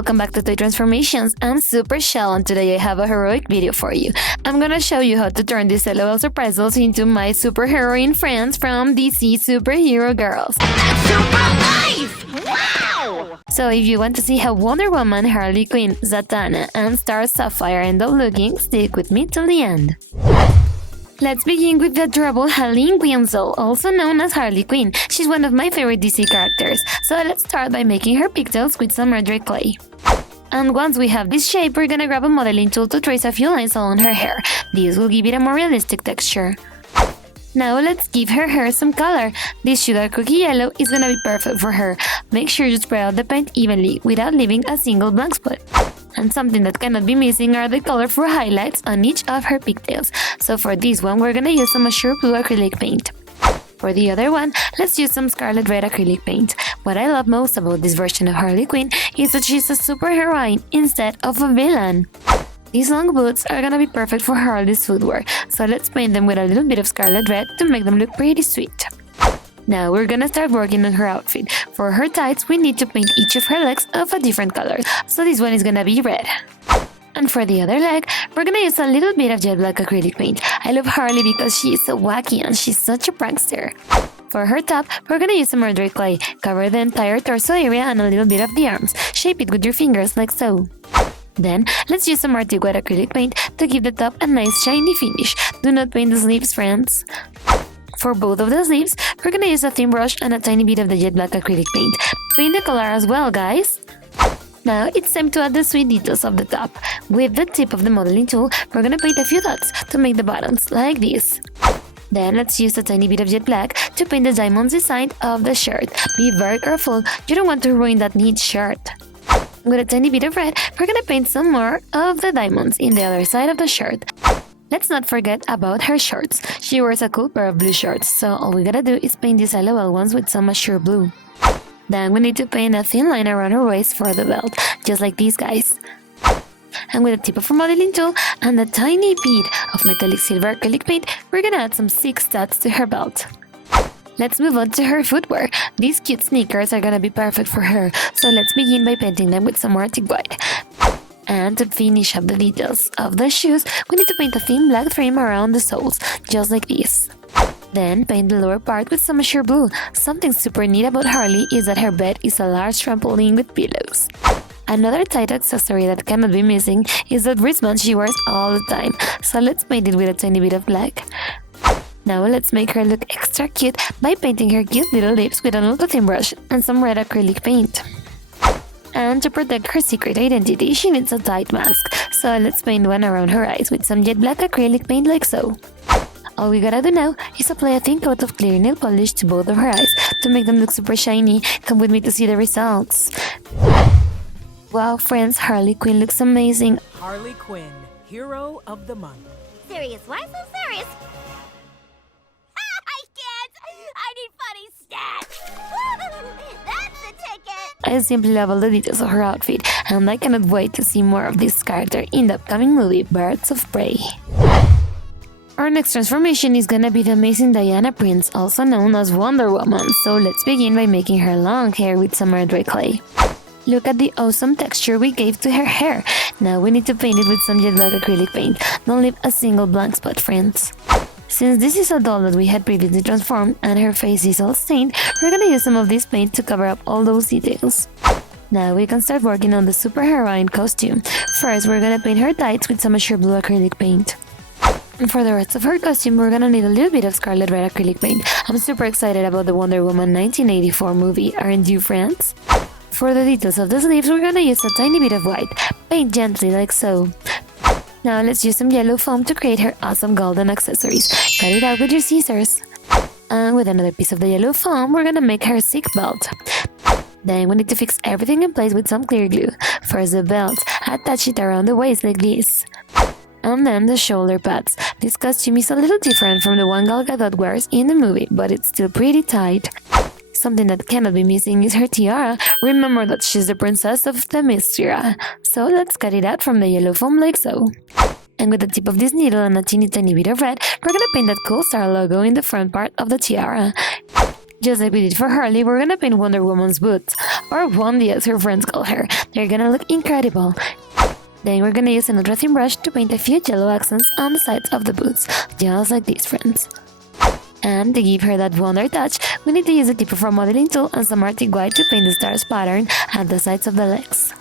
welcome back to Toy Transformations. I'm Super-Chelle and today I have a heroic video for you. I'm gonna show you how to turn these LOL surprise dolls into my superheroine friends from DC Superhero Girls. Super life! Wow! So if you want to see how Wonder Woman, Harley Quinn, Zatanna, and Star Sapphire end up looking, stick with me till the end. Let's begin with the adorable Harley Quinn doll, also known as Harley Quinn. She's one of my favorite DC characters, so let's start by making her pigtails with some red clay. And once we have this shape, we're gonna grab a modeling tool to trace a few lines along her hair. This will give it a more realistic texture. Now let's give her hair some color. This sugar cookie yellow is gonna be perfect for her. Make sure you spread out the paint evenly without leaving a single blank spot. And something that cannot be missing are the colorful highlights on each of her pigtails. So for this one, we're gonna use some azure blue acrylic paint. For the other one, let's use some scarlet red acrylic paint. What I love most about this version of Harley Quinn is that she's a superheroine instead of a villain. These long boots are gonna be perfect for Harley's footwear, so let's paint them with a little bit of scarlet red to make them look pretty sweet. Now we're gonna start working on her outfit. For her tights, we need to paint each of her legs of a different color, so this one is gonna be red. And for the other leg, we're gonna use a little bit of jet black acrylic paint. I love Harley because she is so wacky and she's such a prankster. For her top, we're gonna use some red clay. Cover the entire torso area and a little bit of the arms. Shape it with your fingers like so. Then, let's use some Arctic White acrylic paint to give the top a nice shiny finish. Do not paint the sleeves, friends. For both of the sleeves, we're gonna use a thin brush and a tiny bit of the jet black acrylic paint. Paint the color as well, guys! Now, it's time to add the sweet details of the top. With the tip of the modeling tool, we're gonna paint a few dots to make the buttons, like this. Then, let's use a tiny bit of jet black to paint the diamonds design of the shirt. Be very careful, you don't want to ruin that neat shirt. With a tiny bit of red, we're gonna paint some more of the diamonds in the other side of the shirt. Let's not forget about her shorts. She wears a cool pair of blue shorts, so all we gotta do is paint these LOL ones with some azure blue. Then we need to paint a thin line around her waist for the belt, just like these guys. And with the tip of our modeling tool and a tiny bit of metallic silver acrylic paint, we're gonna add some 6 dots to her belt. Let's move on to her footwear. These cute sneakers are gonna be perfect for her, so let's begin by painting them with some Arctic White. And to finish up the details of the shoes, we need to paint a thin black trim around the soles, just like this. Then paint the lower part with some azure blue. Something super neat about Harley is that her bed is a large trampoline with pillows. Another tight accessory that cannot be missing is that wristband she wears all the time, so let's paint it with a tiny bit of black. Now let's make her look extra cute by painting her cute little lips with an ultra thin brush and some red acrylic paint. And to protect her secret identity, she needs a tight mask, so let's paint one around her eyes with some jet black acrylic paint like so. All we gotta do now is apply a thin coat of clear nail polish to both of her eyes to make them look super shiny. Come with me to see the results. Wow, friends, Harley Quinn looks amazing. Harley Quinn, Hero of the Month. Serious? Why so serious? I can't! I need funny stats! That's the ticket! I simply love all the details of her outfit, and I cannot wait to see more of this character in the upcoming movie, Birds of Prey. Our next transformation is gonna be the amazing Diana Prince, also known as Wonder Woman, so let's begin by making her long hair with some red clay. Look at the awesome texture we gave to her hair. Now we need to paint it with some jet black acrylic paint. Don't leave a single blank spot, friends. Since this is a doll that we had previously transformed and her face is all stained, we're gonna use some of this paint to cover up all those details. Now we can start working on the superheroine costume. First, we're gonna paint her tights with some azure blue acrylic paint. And for the rest of her costume, we're gonna need a little bit of scarlet red acrylic paint. I'm super excited about the Wonder Woman 1984 movie, aren't you, friends? For the details of the sleeves, we're gonna use a tiny bit of white. Paint gently like so. Now let's use some yellow foam to create her awesome golden accessories. Cut it out with your scissors. And with another piece of the yellow foam, we're gonna make her a sick belt. Then we need to fix everything in place with some clear glue. First the belt, attach it around the waist like this. And then the shoulder pads. This costume is a little different from the one Gal Gadot wears in the movie, but it's still pretty tight. Something that cannot be missing is her tiara. Remember that she's the princess of the Mistera. So let's cut it out from the yellow foam like so. And with the tip of this needle and a teeny tiny bit of red, we're gonna paint that cool star logo in the front part of the tiara. Just like we did for Harley, we're gonna paint Wonder Woman's boots, or Wondy as her friends call her. They're gonna look incredible. Then we're gonna use another thin brush to paint a few yellow accents on the sides of the boots, just like these, friends. And to give her that wonder touch, we need to use a tip of our modeling tool and some Arctic white to paint the stars pattern at the sides of the legs.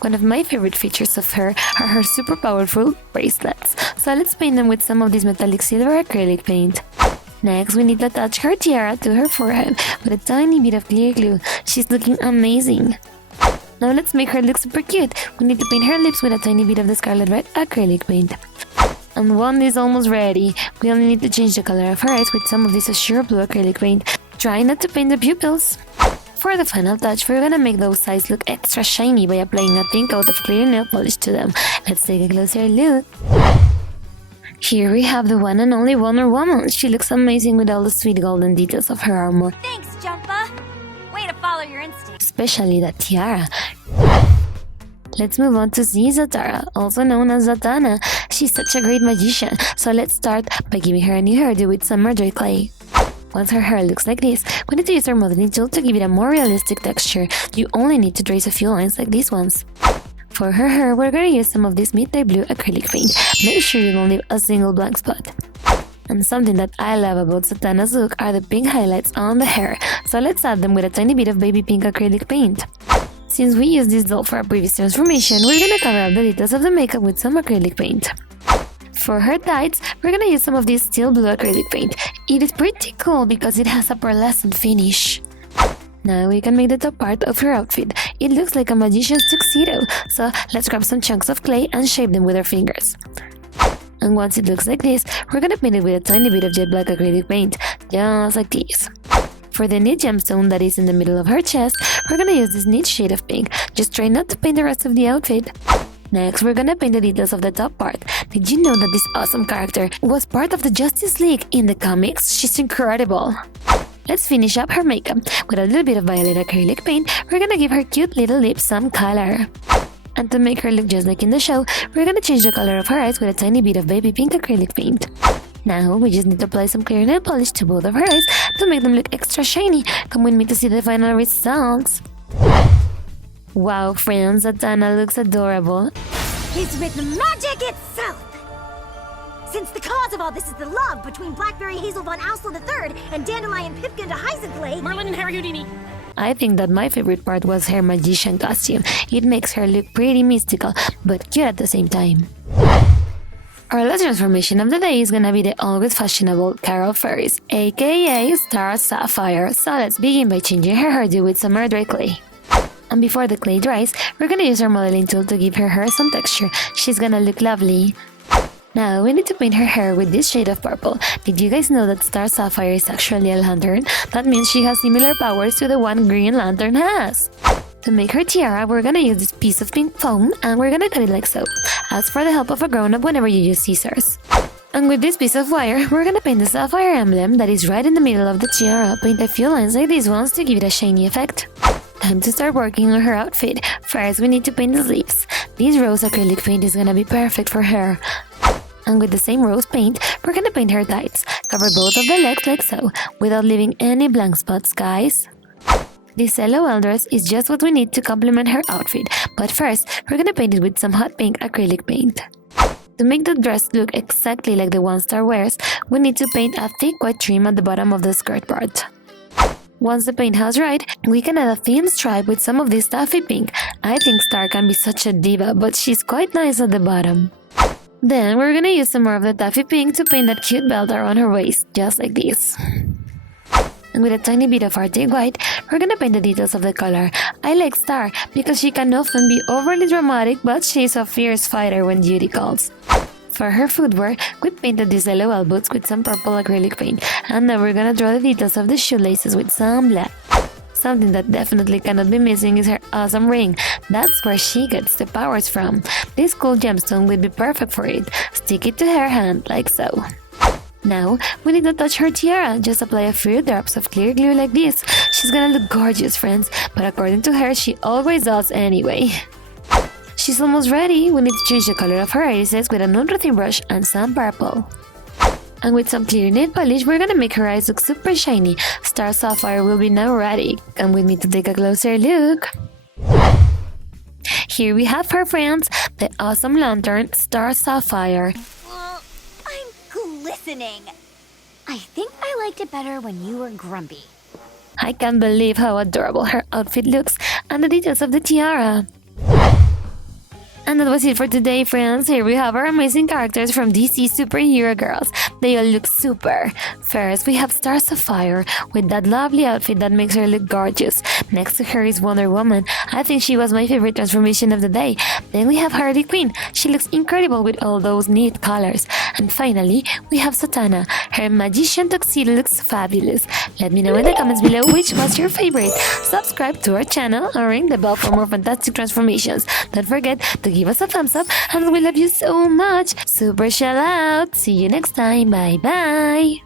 One of my favorite features of her are her super powerful bracelets, so let's paint them with some of this metallic silver acrylic paint. Next, we need to attach her tiara to her forehead with a tiny bit of clear glue. She's looking amazing. Now let's make her look super cute. We need to paint her lips with a tiny bit of the scarlet red acrylic paint. And one is almost ready. We only need to change the color of her eyes with some of this azure blue acrylic paint. Try not to paint the pupils. For the final touch, we're gonna make those eyes look extra shiny by applying a thin coat of clear nail polish to them. Let's take a closer look. Here we have the one and only Wonder Woman. She looks amazing with all the sweet golden details of her armor. Thanks, Jumpa. Way to follow your instincts. Especially that tiara. Let's move on to ZATANNA, also known as Zatanna. She's such a great magician, so let's start by giving her a new hairdo with some murder clay. Once her hair looks like this, we need to use our modeling tool to give it a more realistic texture. You only need to trace a few lines like these ones. For her hair, we're going to use some of this midnight blue acrylic paint. Make sure you don't leave a single blank spot. And something that I love about Zatanna's look are the pink highlights on the hair, so let's add them with a tiny bit of baby pink acrylic paint. Since we used this doll for our previous transformation, we're going to cover up the details of the makeup with some acrylic paint. For her tights, we're going to use some of this steel blue acrylic paint. It is pretty cool because it has a pearlescent finish. Now we can make the top part of her outfit. It looks like a magician's tuxedo, so let's grab some chunks of clay and shape them with our fingers. And once it looks like this, we're gonna paint it with a tiny bit of jet black acrylic paint, just like this. For the knit gemstone that is in the middle of her chest, we're gonna use this neat shade of pink. Just try not to paint the rest of the outfit. Next, we're gonna paint the details of the top part. Did you know that this awesome character was part of the Justice League in the comics? She's incredible! Let's finish up her makeup. With a little bit of violet acrylic paint, we're gonna give her cute little lips some color. And to make her look just like in the show, we're gonna change the color of her eyes with a tiny bit of baby pink acrylic paint. Now, we just need to apply some clear nail polish to both of her eyes to make them look extra shiny. Come with me to see the final results. Wow, friends, Zatanna looks adorable. He's with magic itself! Since the cause of all this is the love between Blackberry Hazel von Ausel III and Dandelion Pipkin de Heisenflay, Merlin and Harry Houdini. I think that my favorite part was her magician costume. It makes her look pretty mystical, but cute at the same time. Our last transformation of the day is gonna be the always fashionable Carol Ferris, aka Star Sapphire. So let's begin by changing her hairdo with some murder clay. And before the clay dries, we're gonna use our modeling tool to give her hair some texture. She's gonna look lovely. Now, we need to paint her hair with this shade of purple. Did you guys know that Star Sapphire is actually a lantern? That means she has similar powers to the one Green Lantern has. To make her tiara, we're gonna use this piece of pink foam and we're gonna cut it like so. Ask for the help of a grown-up whenever you use scissors. And with this piece of wire, we're gonna paint the sapphire emblem that is right in the middle of the tiara. Paint a few lines like these ones to give it a shiny effect. Time to start working on her outfit. First, we need to paint the sleeves. This rose acrylic paint is gonna be perfect for her. And with the same rose paint, we're gonna paint her tights. Cover both of the legs like so, without leaving any blank spots, guys. This LOL dress is just what we need to complement her outfit, but first, we're gonna paint it with some hot pink acrylic paint. To make the dress look exactly like the one Star wears, we need to paint a thick white trim at the bottom of the skirt part. Once the paint has dried, we can add a thin stripe with some of this taffy pink. I think Star can be such a diva, but she's quite nice at the bottom. Then we're gonna use some more of the taffy pink to paint that cute belt around her waist, just like this. And with a tiny bit of Arctic white, we're gonna paint the details of the color. I like Star because she can often be overly dramatic, but she's a fierce fighter when duty calls. For her footwear, we painted these LOL boots with some purple acrylic paint, and now we're gonna draw the details of the shoelaces with some black. Something that definitely cannot be missing is her awesome ring. That's where she gets the powers from. This cool gemstone would be perfect for it. Stick it to her hand like so. Now, we need to touch her tiara. Just apply a few drops of clear glue like this. She's gonna look gorgeous, friends, but according to her, she always does anyway. She's almost ready. We need to change the color of her irises with an ultra thin brush and some purple. And with some clear nail polish, we're gonna make her eyes look super shiny. Star Sapphire will be now ready. Come with me to take a closer look. Here we have her friends, the awesome lantern, Star Sapphire. I'm glistening. I think I liked it better when you were grumpy. I can't believe how adorable her outfit looks and the details of the tiara. And that was it for today, friends. Here we have our amazing characters from DC Superhero Girls. They all look super. First, we have Star Sapphire with that lovely outfit that makes her look gorgeous. Next to her is Wonder Woman. I think she was my favorite transformation of the day. Then we have Harley Quinn. She looks incredible with all those neat colors. And finally, we have Zatanna. Her magician tuxedo looks fabulous. Let me know in the comments below which was your favorite. Subscribe to our channel and ring the bell for more fantastic transformations. Don't forget to give us a thumbs up, and we love you so much. Super-Chelle out. See you next time. Bye bye.